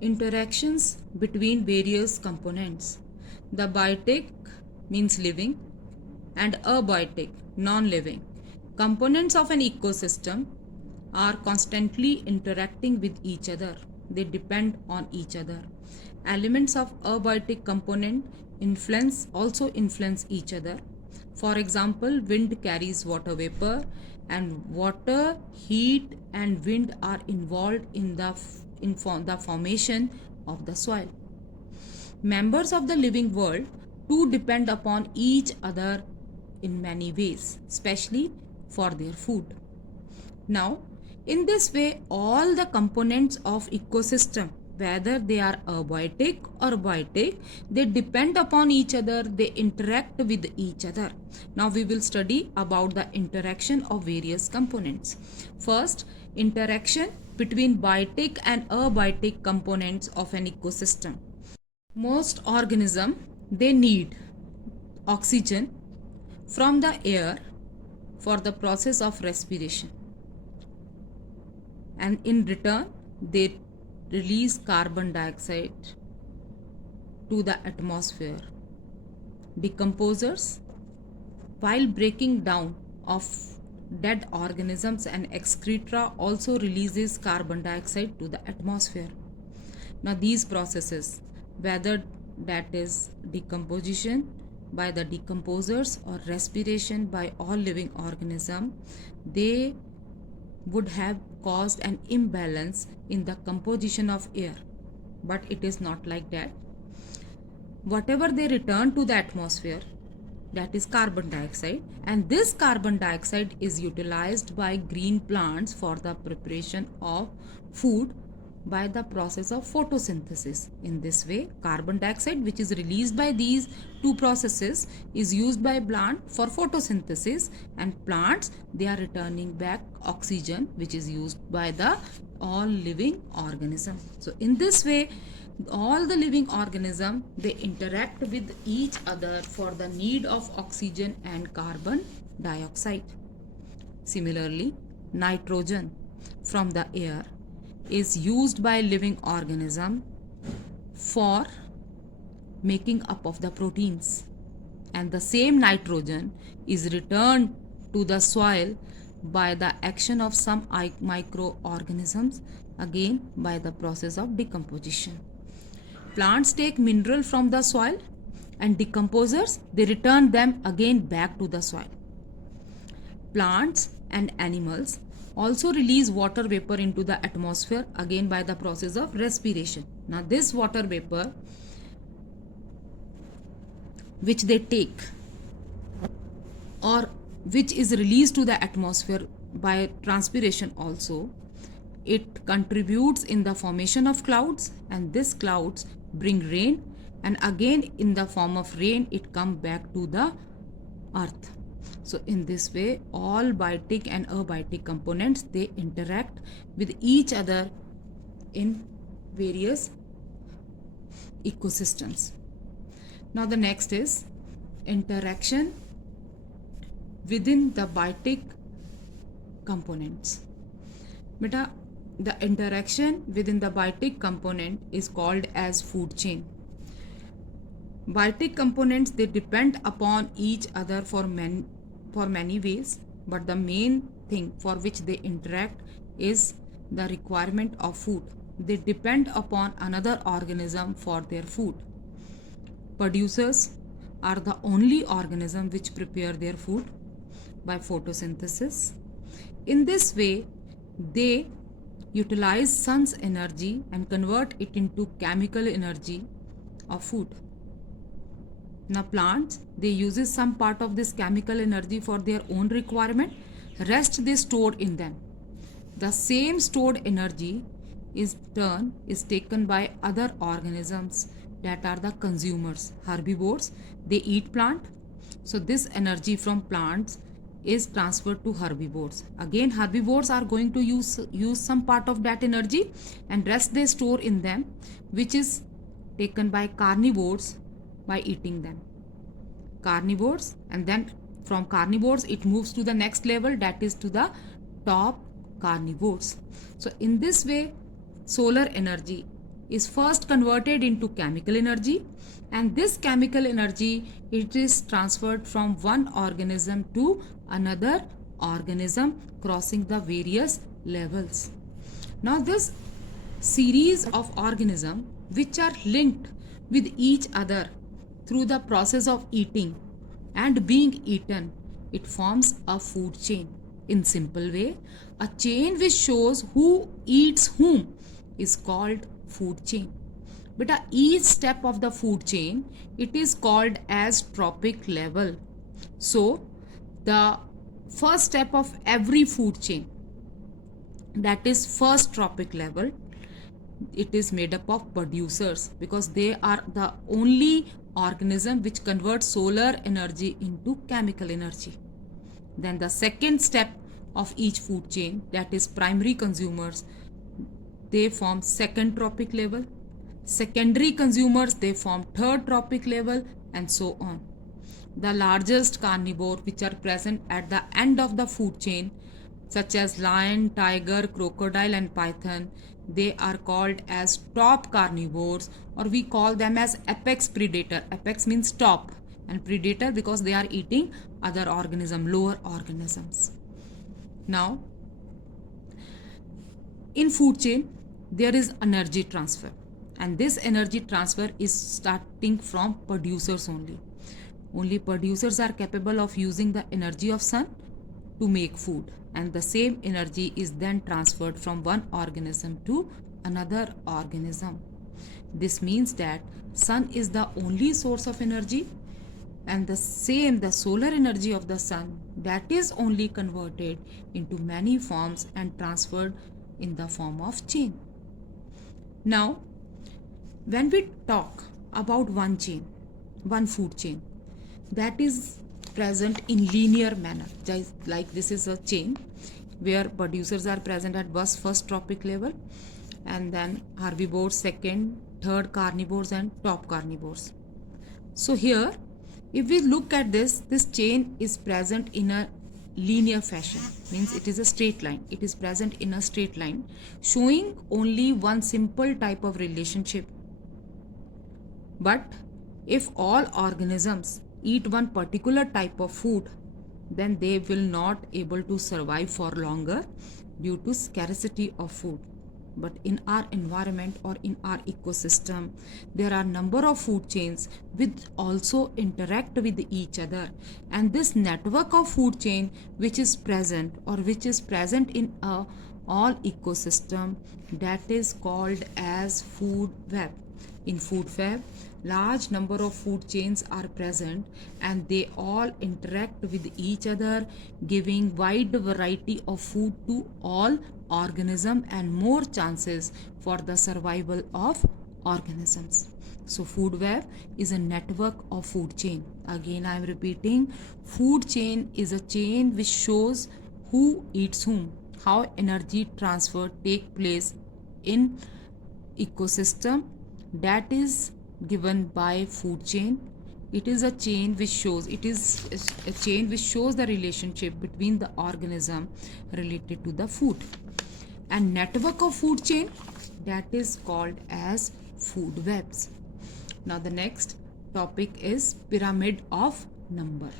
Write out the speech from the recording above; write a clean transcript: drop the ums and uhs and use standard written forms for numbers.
Interactions between various components. The biotic means living and abiotic, non-living. Components of an ecosystem are constantly interacting with each other. They depend on each other. Elements of abiotic component also influence each other. For example, wind carries water vapor, and water, heat, and wind are involved in the formation of the soil. Members of the living world too depend upon each other in many ways, especially for their food. Now, in this way, all the components of ecosystem, whether they are abiotic or biotic, they depend upon each other, they interact with each other. Now we will study about the interaction of various components. First, interaction between biotic and abiotic components of an ecosystem. Most organisms, they need oxygen from the air for the process of respiration, and in return they release carbon dioxide to the atmosphere. Decomposers, while breaking down of dead organisms and excreta, also releases carbon dioxide to the atmosphere. Now these processes, whether that is decomposition by the decomposers or respiration by all living organisms, they would have caused an imbalance in the composition of air. But it is not like that. Whatever they return to the atmosphere, that is carbon dioxide, and this carbon dioxide is utilized by green plants for the preparation of food by the process of photosynthesis. In this way, carbon dioxide which is released by these two processes is used by plant for photosynthesis, and plants, they are returning back oxygen which is used by the all living organisms. So in this way, all the living organisms, they interact with each other for the need of oxygen and carbon dioxide. Similarly, nitrogen from the air is used by living organism for making up of the proteins, and the same nitrogen is returned to the soil by the action of some microorganisms, again by the process of decomposition. Plants take mineral from the soil, and decomposers, they return them again back to the soil. Plants and animals also release water vapor into the atmosphere, again by the process of respiration. Now this water vapor which they take or which is released to the atmosphere by transpiration also, it contributes in the formation of clouds, and these clouds bring rain, and again in the form of rain it comes back to the earth. So in this way, all biotic and abiotic components, they interact with each other in various ecosystems. Now the next is interaction within the biotic components. Beta, the interaction within the biotic component is called as food chain. Biotic components, they depend upon each other for many ways, but the main thing for which they interact is the requirement of food. They depend upon another organism for their food. Producers are the only organism which prepare their food by photosynthesis. In this way, they utilize sun's energy and convert it into chemical energy of food. Now plants, they uses some part of this chemical energy for their own requirement, rest they store in them. The same stored energy is taken by other organisms that are the consumers. Herbivores, they eat plant, so this energy from plants is transferred to herbivores. Again, herbivores are going to use some part of that energy, and rest they store in them, which is taken by carnivores by eating them. Carnivores, and then from carnivores it moves to the next level, that is to the top carnivores. So in this way, solar energy is first converted into chemical energy, and this chemical energy, it is transferred from one organism to another organism, crossing the various levels. Now this series of organisms which are linked with each other through the process of eating and being eaten, it forms a food chain. In simple way, a chain which shows who eats whom is called food chain. But each step of the food chain, it is called as trophic level. So the first step of every food chain, that is first trophic level, it is made up of producers, because they are the only organism which converts solar energy into chemical energy. Then the second step of each food chain, that is primary consumers, they form second trophic level. Secondary consumers, they form third trophic level, and so on. The largest carnivore which are present at the end of the food chain, such as lion, tiger, crocodile and python, they are called as top carnivores, or we call them as apex predator. Apex means top, and predator because they are eating other organism, lower organisms. Now in food chain there is energy transfer, and this energy transfer is starting from producers only. Only producers are capable of using the energy of sun to make food, and the same energy is then transferred from one organism to another organism. This means that sun is the only source of energy, and the solar energy of the sun, that is only converted into many forms and transferred in the form of chain. Now when we talk about one chain, one food chain, that is present in linear manner, just like this is a chain where producers are present at first trophic level, and then herbivores second, third carnivores and top carnivores. So here if we look at this chain is present in a linear fashion, means it is a straight line. It is present in a straight line, showing only one simple type of relationship. But if all organisms eat one particular type of food, then they will not able to survive for longer due to scarcity of food. But in our environment or in our ecosystem, there are number of food chains which also interact with each other, and this network of food chain which is present in all ecosystem, that is called as food web. In food web, large number of food chains are present, and they all interact with each other, giving wide variety of food to all organism and more chances for the survival of organisms. So food web is a network of food chain. Again I am repeating, food chain is a chain which shows who eats whom, how energy transfer take place in ecosystem, that is given by food chain. It is a chain which shows the relationship between the organism related to the food, and network of food chain, that is called as food webs. Now the next topic is pyramid of number.